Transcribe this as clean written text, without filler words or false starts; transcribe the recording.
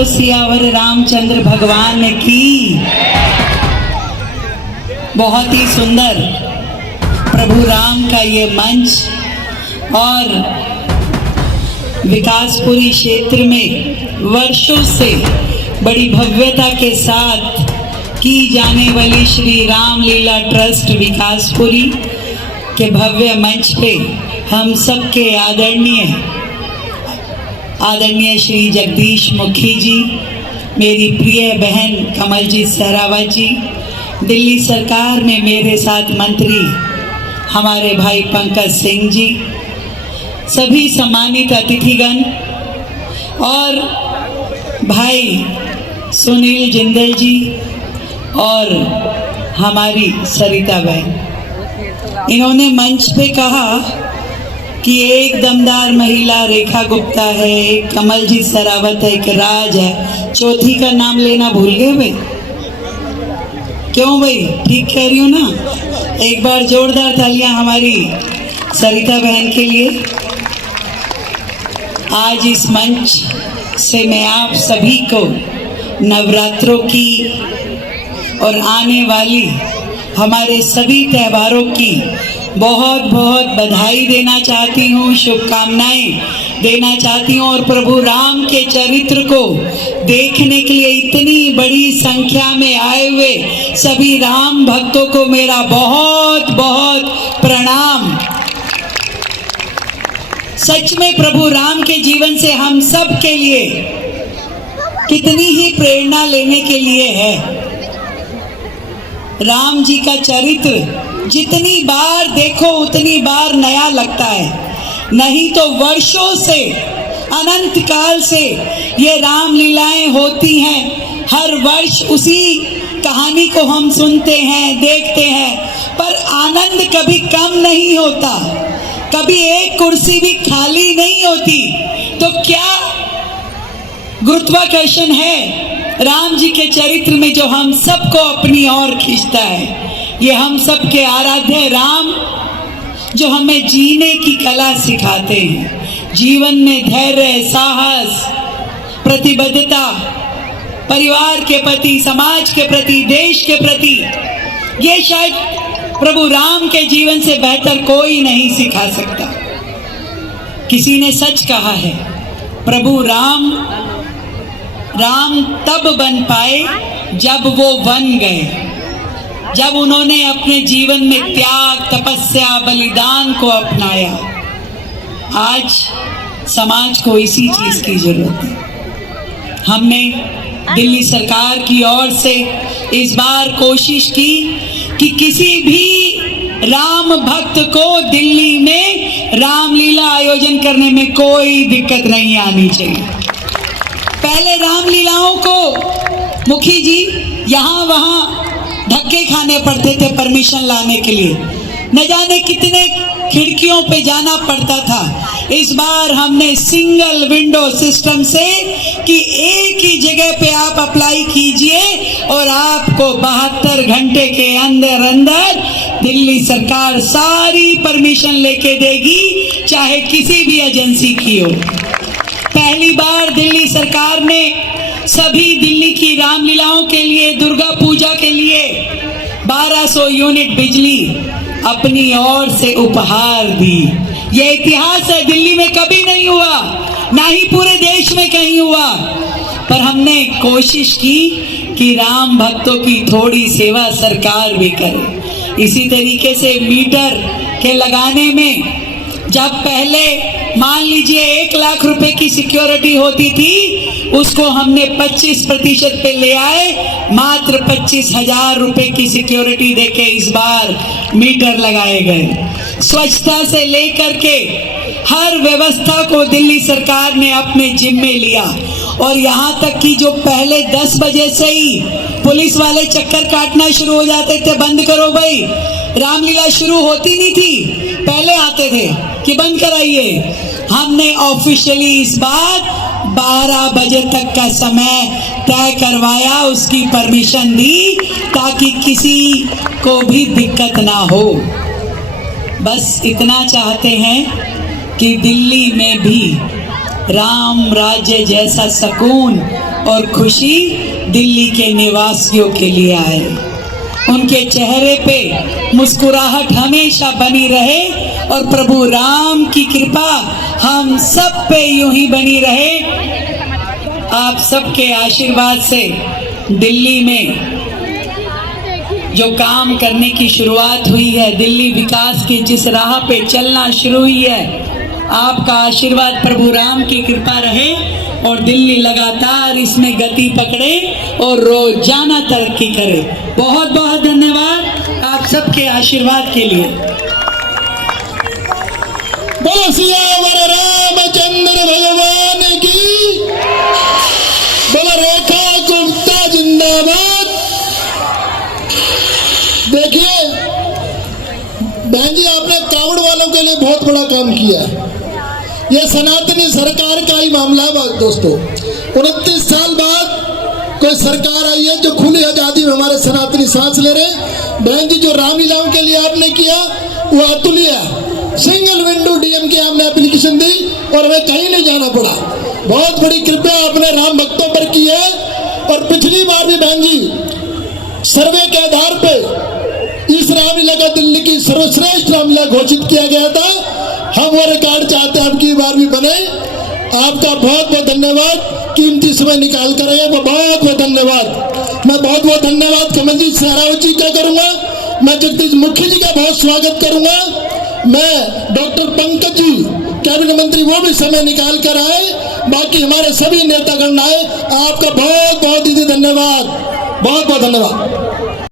बोलो सियावर रामचंद्र भगवान की। बहुत ही सुंदर प्रभु राम का ये मंच और विकासपुरी क्षेत्र में वर्षों से बड़ी भव्यता के साथ की जाने वाली श्री रामलीला ट्रस्ट विकासपुरी के भव्य मंच पे हम सबके आदरणीय श्री जगदीश मुखी जी, मेरी प्रिय बहन कमलजीत सहरावत जी, दिल्ली सरकार में मेरे साथ मंत्री हमारे भाई पंकज सिंह जी, सभी सम्मानित अतिथिगण और भाई सुनील जिंदल जी और हमारी सरिता बहन, इन्होंने मंच पे कहा कि एक दमदार महिला रेखा गुप्ता है, एक कमलजीत सहरावत है, एक राज है, चौथी का नाम लेना भूल गए भाई? क्यों भाई, ठीक कह रही हूँ ना? एक बार जोरदार तालियां हमारी सरिता बहन के लिए। आज इस मंच से मैं आप सभी को नवरात्रों की और आने वाली हमारे सभी त्योहारों की बहुत बहुत बधाई देना चाहती हूँ, शुभकामनाएं देना चाहती हूँ और प्रभु राम के चरित्र को देखने के लिए इतनी बड़ी संख्या में आए हुए सभी राम भक्तों को मेरा बहुत बहुत प्रणाम। सच में प्रभु राम के जीवन से हम सब के लिए कितनी ही प्रेरणा लेने के लिए है। राम जी का चरित्र जितनी बार देखो उतनी बार नया लगता है, नहीं तो वर्षों से अनंत काल से ये रामलीलाएं होती हैं। हर वर्ष उसी कहानी को हम सुनते हैं, देखते हैं, पर आनंद कभी कम नहीं होता, कभी एक कुर्सी भी खाली नहीं होती। तो क्या गुरुत्वाकर्षण है राम जी के चरित्र में जो हम सबको अपनी ओर खींचता है। ये हम सबके आराध्य राम जो हमें जीने की कला सिखाते हैं, जीवन में धैर्य, साहस, प्रतिबद्धता, परिवार के प्रति, समाज के प्रति, देश के प्रति, ये शायद प्रभु राम के जीवन से बेहतर कोई नहीं सिखा सकता। किसी ने सच कहा है, प्रभु राम तब बन पाए जब वो बन गए, जब उन्होंने अपने जीवन में त्याग, तपस्या, बलिदान को अपनाया। आज समाज को इसी चीज की जरूरत है। हमने दिल्ली सरकार की ओर से इस बार कोशिश की कि किसी भी राम भक्त को दिल्ली में रामलीला आयोजन करने में कोई दिक्कत नहीं आनी चाहिए। पहले रामलीलाओं को मुखी जी यहाँ वहाँ धक्के खाने पड़ते थे परमिशन लाने के लिए, न जाने कितने खिड़कियों पे जाना पड़ता था। इस बार हमने सिंगल विंडो सिस्टम से कि एक ही जगह पे आप अप्लाई कीजिए और आपको 72 घंटे के अंदर अंदर दिल्ली सरकार सारी परमिशन लेके देगी, चाहे किसी भी एजेंसी की हो। पहली बार दिल्ली सरकार ने सभी दिल्ली की रामलीलाओं के लिए, दुर्गा पूजा के लिए 1200 यूनिट बिजली अपनी ओर से उपहार दी। यह इतिहास है, दिल्ली में कभी नहीं हुआ, ना ही पूरे देश में कहीं हुआ। पर हमने कोशिश की कि राम भक्तों की थोड़ी सेवा सरकार भी करे। इसी तरीके से मीटर के लगाने में जब पहले मान लीजिए 1 लाख रुपए की सिक्योरिटी होती थी, उसको हमने 25% पे ले आए, मात्र 25,000 रुपए की सिक्योरिटी देके इस बार मीटर लगाए गए। स्वच्छता से लेकर के हर व्यवस्था को दिल्ली सरकार ने अपने जिम्मे लिया और यहाँ तक कि जो पहले 10 बजे से ही पुलिस वाले चक्कर काटना शुरू हो जाते थे, बंद करो भाई, रामलीला शुरू होती नहीं थी, पहले आते थे कि बंद कराइए। हमने ऑफिशियली इस बार 12 बजे तक का समय तय करवाया, उसकी परमिशन दी ताकि किसी को भी दिक्कत ना हो। बस इतना चाहते हैं कि दिल्ली में भी राम राज्य जैसा सुकून और खुशी दिल्ली के निवासियों के लिए आए। उनके चेहरे पे मुस्कुराहट हमेशा बनी रहे और प्रभु राम की कृपा हम सब पे यूं ही बनी रहे। आप सबके आशीर्वाद से दिल्ली में जो काम करने की शुरुआत हुई है, दिल्ली विकास की जिस राह पे चलना शुरू हुई है, आपका आशीर्वाद प्रभु राम की कृपा रहे और दिल्ली लगातार इसमें गति पकड़े और रोजाना तरक्की करे। बहुत बहुत धन्यवाद आप सबके आशीर्वाद के लिए। बोलो सियावर रामचंद्र भगवान की, बोलो रेखा गुप्ता जिंदाबाद। देखिए बहन जी, आपने कावड़ वालों के लिए बहुत बड़ा काम किया है। यह सनातनी सरकार का ही मामला है दोस्तों। 29 साल बाद कोई सरकार आई है जो खुली आजादी में हमारे सनातनी सांस ले रहे। बहन जी, जो रामलीलाओं के लिए आपने किया वो अतुल्य है। सिंगल विंडो डीएम की आपने एप्लीकेशन दी और हमें कहीं नहीं जाना पड़ा। बहुत बड़ी कृपा आपने राम भक्तों पर की है। और पिछली बार भी बहन जी सर्वे के आधार पे इस रामलीला का दिल्ली की सर्वश्रेष्ठ रामलीला घोषित किया गया था। हम वो रिकॉर्ड चाहते हैं अब की बार भी बने। आपका बहुत बहुत धन्यवाद, कीमती समय निकाल कर आए, बहुत बहुत धन्यवाद। मैं बहुत बहुत धन्यवाद कमलजीत सहरावत जी का करूंगा। मैं जगदीश मुखी जी का बहुत स्वागत करूंगा। मैं डॉक्टर पंकज जी कैबिनेट मंत्री, वो भी समय निकाल कर आए। बाकी हमारे सभी नेतागण आए। आपका बहुत बहुत धन्यवाद, बहुत बहुत धन्यवाद।